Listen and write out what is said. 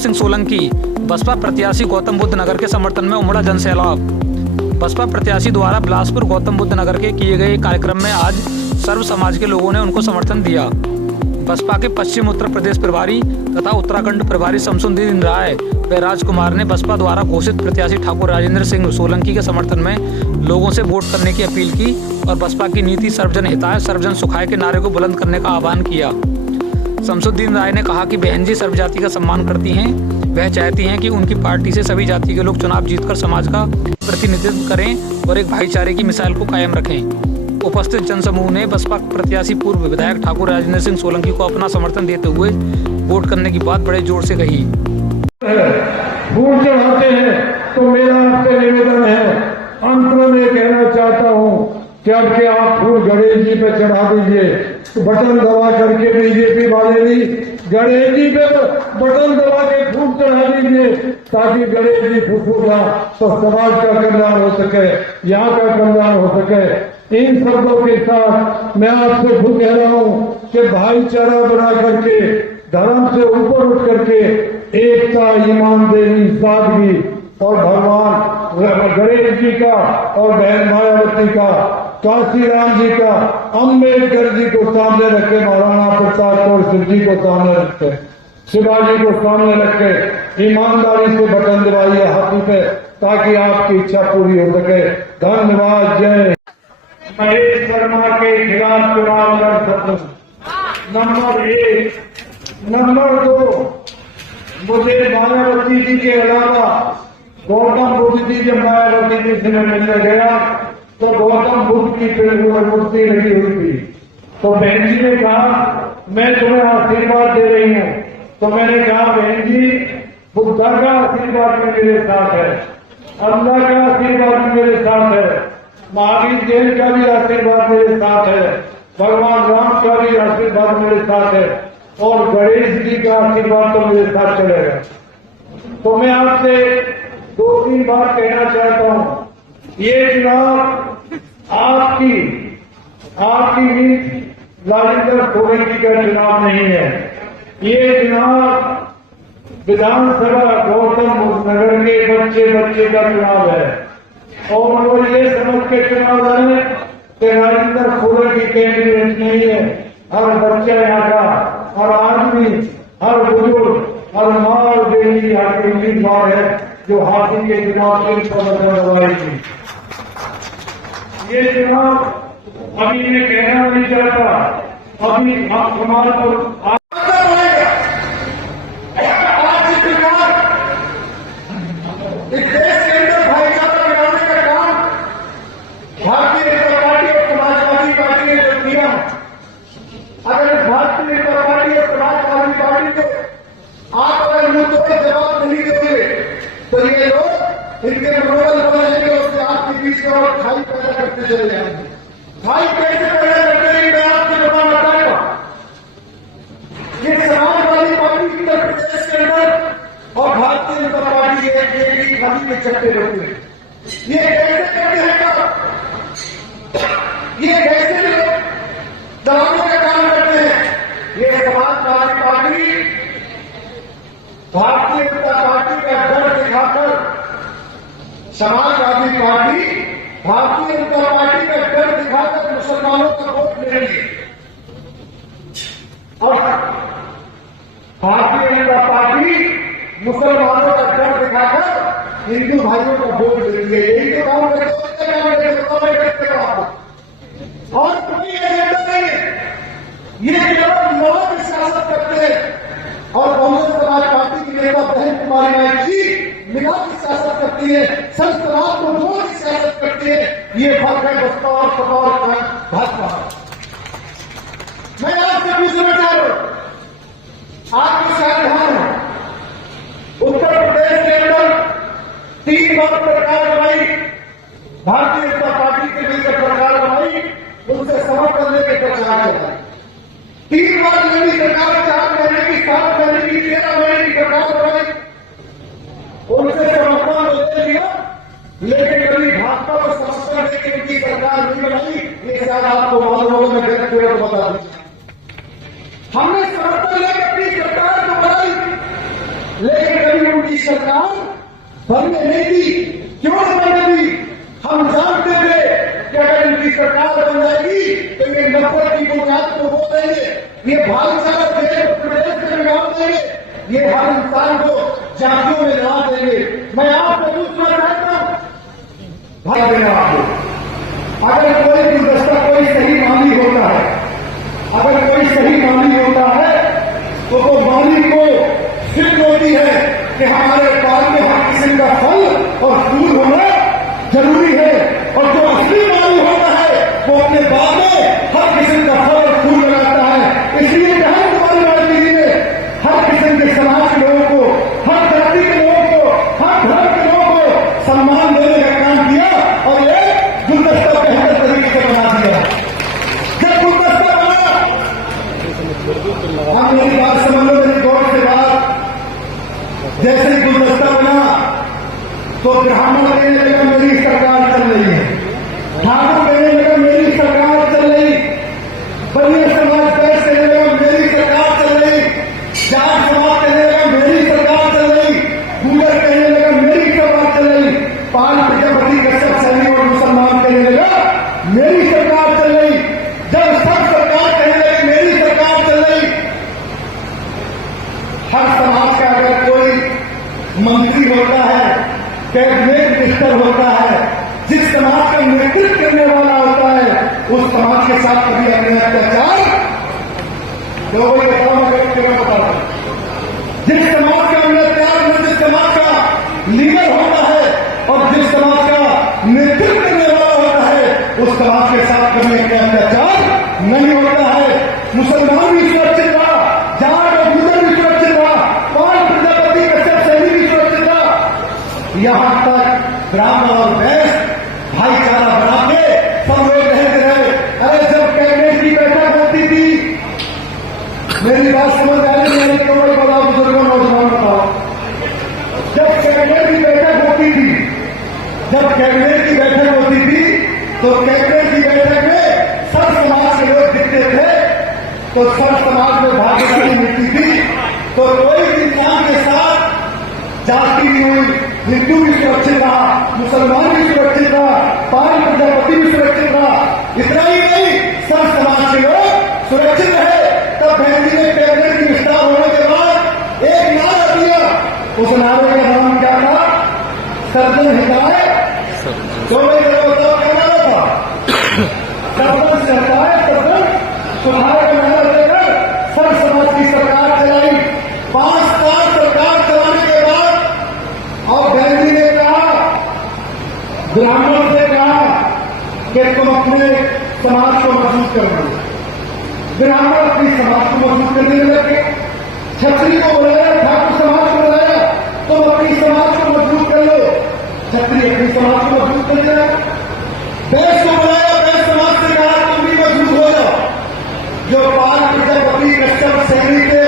सिंह सोलंकी। बसपा प्रत्याशी गौतम बुद्ध नगर के समर्थन में उमड़ा जनसैलाब। बसपा प्रत्याशी द्वारा बिलासपुर गौतम बुद्ध नगर के किए गए कार्यक्रम में आज सर्व समाज के लोगों ने उनको समर्थन दिया। बसपा के पश्चिम उत्तर प्रदेश प्रभारी तथा उत्तराखंड प्रभारी शमसुद्दीन राय व राजकुमार ने बसपा द्वारा घोषित प्रत्याशी ठाकुर राजेंद्र सिंह सोलंकी के समर्थन में लोगों से वोट करने की अपील की और बसपा की नीति सर्वजन हिताय सर्वजन सुखाय के नारे को बुलंद करने का आह्वान किया। शमसुद्दीन राय ने कहा कि बहन जी सर्व जाति का सम्मान करती हैं। वह चाहती हैं कि उनकी पार्टी से सभी जाति के लोग चुनाव जीतकर समाज का प्रतिनिधित्व करें और एक भाईचारे की मिसाल को कायम रखें। उपस्थित जनसमूह ने बसपा प्रत्याशी पूर्व विधायक ठाकुर राजेंद्र सिंह सोलंकी को अपना समर्थन देते हुए वोट करने की बात बड़े जोर से कही। फूल चढ़ाते हैं तो मेरा आपसे निवेदन है, अंत में कहना चाहता हूँ कि अब के आप फूल गणेश जी पे चढ़ा दीजिए, तो बटन दबा करके बीजेपी वाले भी गणेश जी पे बटन दबा के फूल चढ़ा दीजिए ताकि गणेश जी फूफूला तो समाज का कल्याण हो सके, यहाँ का कल्याण हो सके। इन शब्दों के साथ मैं आपसे खुद कह रहा हूँ कि भाईचारा बना करके, धर्म से ऊपर उठ करके एकता, ईमानदारी, सादगी और भगवान गणेश जी का और बहन मायावती का, काशी राम जी का, अम्बेडकर जी को सामने रखे, महाराणा प्रताप और शिव जी को सामने रखे, शिवाजी को सामने रखे, ईमानदारी से बटन दबाइए हाथी पे ताकि आपकी इच्छा पूरी हो सके। धन्यवाद। जय। महेश शर्मा के खिलाफ चुनाव लड़ सकूं। नंबर 1। नंबर 2, मुझे मायावती जी के अलावा गौतम बुद्ध जी जब मायावती जी से मिलने गया तो गौतम बुद्ध की मूर्ति लगी हुई थी। तो बहन जी ने कहा मैं तुम्हें आशीर्वाद दे रही हूँ। तो मैंने कहा बहन जी बुद्धा का आशीर्वाद में मेरे साथ है, अल्लाह का आशीर्वाद में मेरे साथ है, महावीर जैन का भी आशीर्वाद मेरे साथ है, भगवान राम का भी आशीर्वाद मेरे साथ है और गणेश जी का आशीर्वाद तो मेरे साथ चलेगा। तो मैं आपसे 2-3 बार कहना चाहता हूँ, ये चुनाव आपकी नीत राजेंद्र सोलंकी का चुनाव नहीं है। ये चुनाव विधानसभा गौतम बुद्ध नगर के बच्चे का चुनाव है और वो ये समझ के चुनाव लड़े कि राजेंद्र सोलंकी कैंडिडेट नहीं है। हर बच्चा यहाँ का, हर आदमी, हर बुजुर्ग, हर माँ और बेटी यहाँ के उम्मीदवार है जो हाथी के दिमाग से दबाएगी। ये चुनाव अभी मैं कहना नहीं चाहता, अभी हमारे पर इस देश के अंदर भाईचारा बनाने का काम भारतीय जनता पार्टी और समाजवादी पार्टी ने जो किया, अगर भारतीय जनता पार्टी और समाजवादी पार्टी को आप अगर मुद्दों का जवाब नहीं दोगे तो ये लोग इनके मनोबल बनाएंगे और आपके बीच में और खाई पैदा करते चले जाएंगे। खाई कैसे पैदा करते हैं मैं आपसे बताना चाहूंगा। ये समाजवादी पार्टी उत्तर प्रदेश के अंदर और भारतीय जनता पार्टी के खादी में चक्के रहते हैं। ये कैसे करते हैं ये कैसे दबाने का काम करते हैं। ये समाजवादी पार्टी भारतीय जनता पार्टी का डर दिखाकर, समाजवादी पार्टी भारतीय जनता पार्टी का डर दिखाकर मुसलमानों का वोट ले रही है और भारतीय जनता पार्टी मुसलमानों का डर दिखाकर हिंदू भाइयों का वोट ले रही है। यही तो काम करते और कोई एजेंडा नहीं है। ये केवल लोगों की सियासत करते हैं और बहुजन समाज पार्टी की नेता बहन कुमारी नायक जी निगाह की सियासत करती है, संस्थान को वोट की सियासत करती है। ये फर्क है बसपा और सपा और भाजपा। मैं आपसे पूछना चाह रहा हूं, आपके सावधान हो, उत्तर प्रदेश के अंदर 3 बार सरकार बनाई, भारतीय जनता पार्टी से मिलकर सरकार बनाई, उनसे समर्थन लेकर प्रचार चलाए। 3 बार मेरी सरकार 4 महीने की, 7 महीने की, 13 महीने की सरकार बनाई, उनसे समर्थन ले लिया, लेकिन कभी भाजपा को समर्थन देकर उनकी सरकार नहीं बनाई। ये शायद आपको मालूम होगा, मैं गलत हुआ तो बता दूं। हमने समर्थन लेकर अपनी सरकार को बनाई लेकिन कभी उनकी सरकार बनने नहीं दी। क्यों नहीं बनने दी? हम जानते थे कि अगर इनकी सरकार बन जाएगी तो ये नफरत की बुनियाद को वो देंगे, ये भाईचारा प्रदेश में बिगाड़ देंगे, ये हर इंसान को जातियों में लड़ा देंगे। मैं आपको पूछना चाहता हूं, भाई देना आपको, अगर कोई गुलदस्ता कोई सही माली होता है, अगर कोई सही माली होता है तो वो माली को सिद्ध होती है कि हमारे बाग में हर किस्म का फल और फूल होना जरूरी है, और जो असली माली होता है वो अपने बाग में हर किस्म का फल और फूल लगाता है। इसलिए जहां कुमारी गांधी जी ने हर किस्म के समाज के लोगों को, हर जाति के लोगों को, हर धर्म के लोगों को सम्मान देने का काम किया और एक गुलदस्ता बेहतर तरीके से बना दिया। जब गुलदस्ता बना, हम मेरी बात समझ लो, मेरी गौर से बात, जैसे ही गुलदस्ता बना तो ब्राह्मण कहने लगा मेरी सरकार चल रही है, ठाकुर कहने लगा मेरी सरकार चल रही, बनिया समाज बैठ कहने लगा मेरी सरकार चल रही, जाट समाज कहने लगा मेरी सरकार चल रही, गुजर कहने लगा मेरी सरकार चल रही, पाल प्रजापति कश्यप सैनी और मुसलमान कहने लगा मेरी सरकार चल रही। जब सब सरकार कहने लगी मेरी सरकार चल रही, हर समाज का अगर कोई मंत्री होता है, कैबिनेट मिनिस्टर होता है, जिस समाज का नेतृत्व करने वाला होता है, उस समाज के साथ कभी अपने अत्याचार लोगों को बताओ, मैं क्यों बता रहा हूं। जिस समाज का अत्याचार, जिस समाज का लीडर होता है और जिस समाज का नेतृत्व करने वाला होता है, उस समाज के साथ कभी अपने अत्याचार नहीं होता है। मुसलमान भी सुरक्षित रहा, जाट और गुजर भी सुरक्षित रहा, पाल प्रजापति कश्यप सैनी भी सुरक्षित रहा, यहां तक ब्राह्मण और वैश्य भाईचारा बना के सब लोग रहते रहे। अरे जब कैबिनेट की बैठक होती थी, मेरी बात समझ आ रही है तो कोई बताओ, बुजुर्गों नौजवान बताओ, जब कैबिनेट की बैठक होती थी, जब कैबिनेट की बैठक होती थी तो कैबिनेट की बैठक में सब समाज के लोग दिखते थे, तो सब समाज में भागीदारी मिलती थी, तो कोई इंसान के साथ जाति नहीं हुई, हिंदू भी सुरक्षित रहा, मुसलमान भी सुरक्षित रहा, पाल प्रजापति भी सुरक्षित रहा। इतना ही नहीं, सब समाज के लोग सुरक्षित रहे। तब बहन जी ने कैबिनेट की विस्तार होने के बाद एक नारा दिया, उस नारे का नाम क्या था? सर्जन हिताय। तो मैं बताओ क्या नारा था? सर्जन से हटाए सर्जन सुधार का नारा देकर सब समाज की सरकार चलाई। 5 साल सरकार चलाने के बाद और बहन जी ने कहा, ब्राह्मण से कहा कि तुम अपने समाज को मजबूत कर दो। ब्राह्मण अपनी समाज को मजबूत करने लगे, छत्री को बुलाया, ठाकुर समाज को बुलाया, तुम अपनी समाज को मजबूत कर लो। छत्री अपनी समाज को मजबूत कर दिया। वैश्य को बुलाया, वैश्य समाज से कहा तुम भी मजबूत हो जाओ। जो पाल प्रजापति कश्यप सैनी थे,